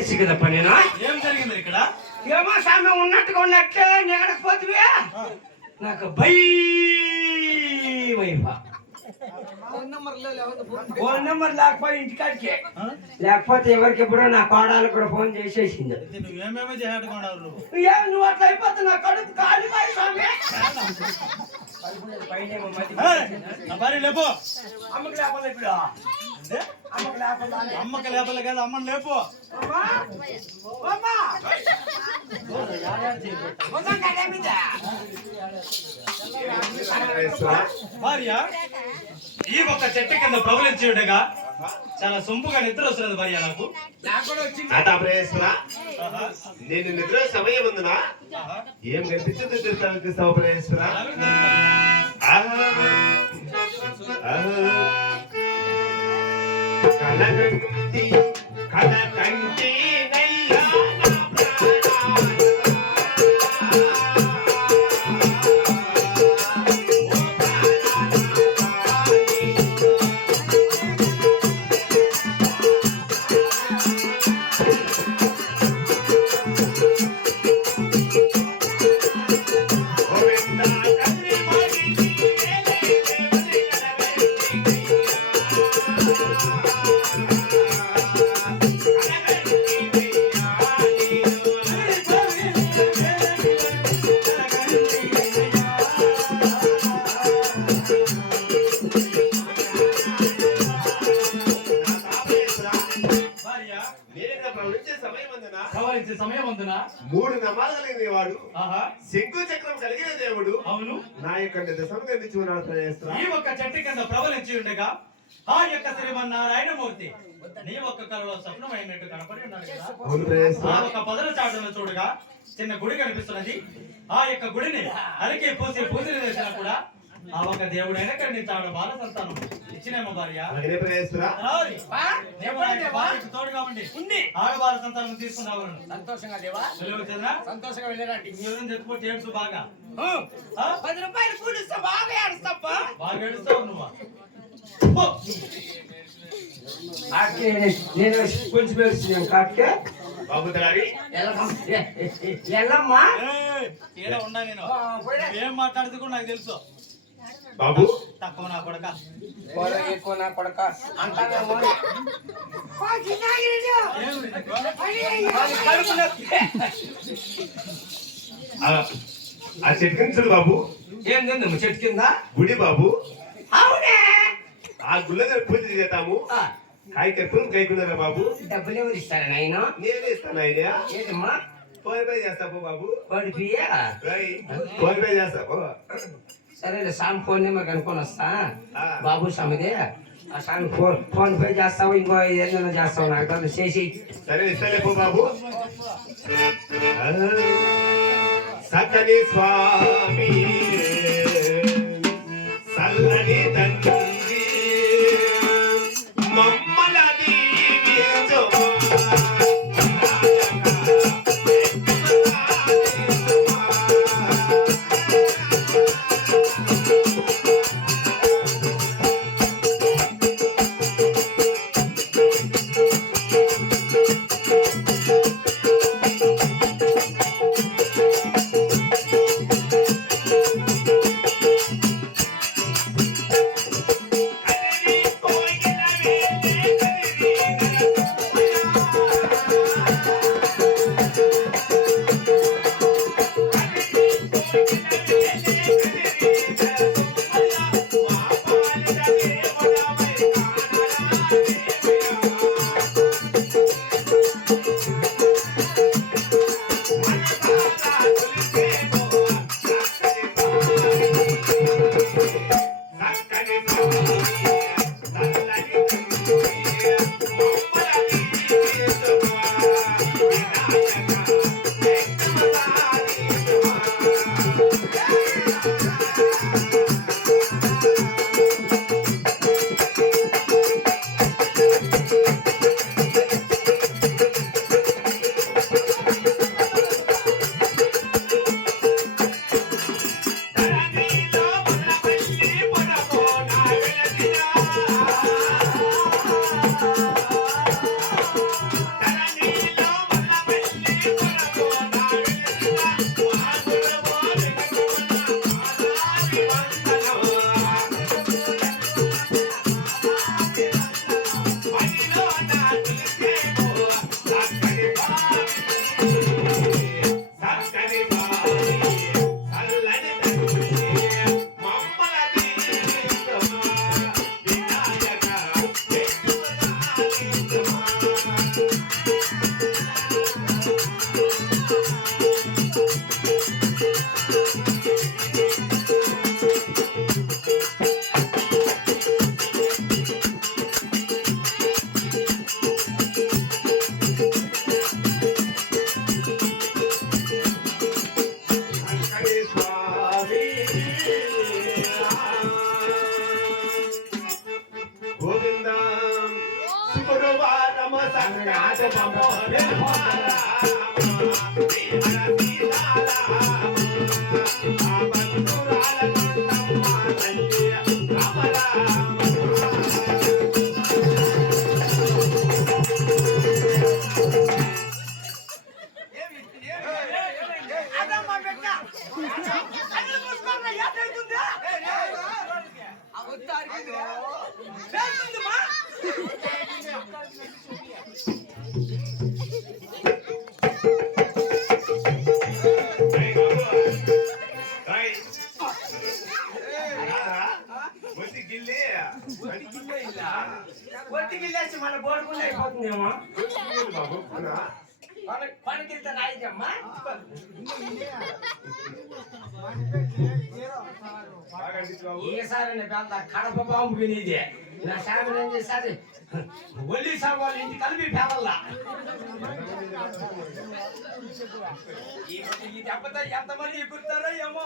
కదా పనేనా ఏం జరిగింది ఇక్కడ? ఏమో సామె ఉన్నట్టుగా ఉన్నట్టే నిగడకపోతువే నాకు వైఫా ఫోన్ నెంబర్ లేకపోయి ఇంటికాడికి లేకపోతే ఎవరికి ఎప్పుడో నా కోడాలు కూడా ఫోన్ చేసేసింది. నువ్వేమేమో చేయట్టుకున్నావు నువ్వు అట్లా అయిపోతే నా కడుపు కాలిపోయి స్వామి. భార్య లేపో. అమ్మకి లేకపోతే ఇప్పుడు అమ్మకి లేపలే కదా, అమ్మని లేపు. భార్య ఈ ఒక్క చెట్టు కింద ప్రబలించి ఉండగా చాలా సొంపుగా నిద్ర వస్తున్నది భార్య. నేను నిద్ర సమయం ఉందినా ఏం కనిపించింది చూస్తావు ప్రేశ్వరా. కలకంటి కలకంటి మూడు నమాలు కలిగిన వాడు, శంకు చక్రం కలిగిన దేవుడు. అవును, నా యొక్క దశమ కనిపించి ఉన్నాడు. ఈ ఒక్క చెట్టు కింద ప్రబలించి ఉండగా ఆ యొక్క శ్రీమన్నారాయణమూర్తి నీ ఒక్క కలలో స్వప్నమైనట్టు కనపడి ఉన్నాడు కదా. ఆ ఒక పదల చాటును చూడగా చిన్న గుడి కనిపిస్తున్నది. ఆ యొక్క గుడిని అరికే పోసి పూజలు చేసినా కూడా ఆ ఒక దేవుడైనా కరుణించాడు. బాల సంతానం ఇచ్చినేమో భార్య. తోడుగా ఉండి ఆడబాల సంతానం తీసుకున్నావు. సంతోషంగా దేవా, సంతోషంగా వెళ్ళారంటే చెప్పుకోవచ్చు. ఏడుస్తూ బాగా 10 రూపాయలు కూడిస్తా. బాగా ఏడుస్తాప్పా. బాగా ఏడుస్తావు నువ్వు. నేను కొంచెం వేస్తున్నాను కాటికే ఎల్లమ్మా ఉన్నా. నేను ఏం మాట్లాడుతూ కూడా నాకు తెలుసు. బాబు తక్కువ నా కొడక, ఎక్కువ నా కొడక అంటాను. ఆ చెట్టు కింద చూడు బాబు. ఏంటందమ్మా చెట్టు కింద గుడి బాబు. అవునే, ఆ గుళ్ళ పూజ చేస్తాము. కాయకప్పులు కైకున్నారా బాబు. డబ్బులు ఎవరు ఇస్తారా నాయన? నేనే ఇస్తాను ఆయన. ఏదమ్మా ఫోన్ పే చేస్తావు బాబు. ఫోన్ పే చేస్తావు. సరేలే, సామి ఫోన్ నెంబర్ కనుక్కొని వస్తా. బాబు స్వామిదే ఆ సామి ఫోన్ పే చేస్తావు, ఇంకో ఏదైనా చేస్తావు నాకు చేసి. సరే ఇస్తలేపో బాబు. సకలి స్వామి సల్లని తండ్రి మమ్మల దీవించు. ఒట్టిగిల్లేసి మన బోడుకుండా అయిపోతుందేమో బాబు పనికిళ్తే రాయిదమ్మా ఈసారి పెద్ద కడప బాంబు వినేది నా శాతం ఏం చేశారు ఒల్లి సాగు ఇంటి కలిపి పేదల్లా ఈ దెబ్బతో ఎంతమంది ఎగురుతారో ఏమో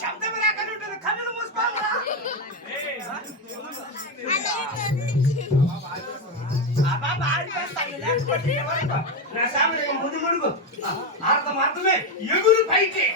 శబ్దం రాకుండా ఉంటుంది కన్నులు మూసుకోవాలా నా సామె ముది ముడుగు అర్థమే ఎగురు పైకి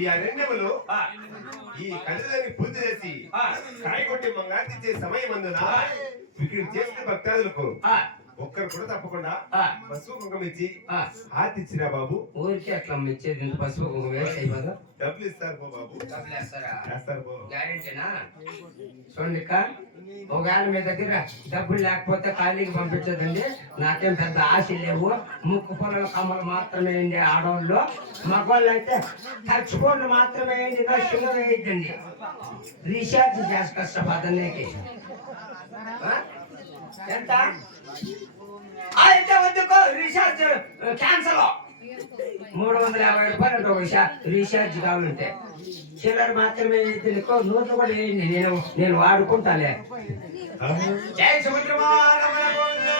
ఈ అరణ్యములో ఈ కళ్ళని పూజ చేసి కాయగొట్టి మంగార్తిచ్చే సమయం అందున ఇక్కడ చేసిన భక్తాదులకు ఒక్కరు కూడా తప్పకుండా పసుపు కుంకుమ ఇచ్చి ఆతిచ్చిరా బాబు. ఊరికి అట్లా ఇచ్చేది ఇంత పసుపు కుంకుమ వేస్ట్ అయిపోదు. డబ్బులు ఇస్తారు పో బాబు. డబ్బులు వేస్తారు పో. గ్యారెంటీనా? చూడండి ఒకవేళ మీ దగ్గర డబ్బులు లేకపోతే ఖాళీకి పంపించదండి. నాకేం పెద్ద ఆశ లేవు. ముక్కు పొలం కమ్మలు మాత్రమే వేయండి ఆడవాళ్ళు. మగవాళ్ళు అయితే ఖర్చుకోండి మాత్రమే వేయండి. నష్టంగా వేయద్దండి. రీఛార్జ్ చేసి కష్టపడడానికి ఎంత అయితే వద్దుకో రీఛార్జ్ క్యాన్సల్. 350 రూపాయలు అంటే ఒక రీఛార్జ్ కావాలంటే చిల్లర మాత్రమే దీనికో నూనె కూడా వేయండి, నేను వాడుకుంటాలే. జై సుభద్రమారమణ గోవిందా.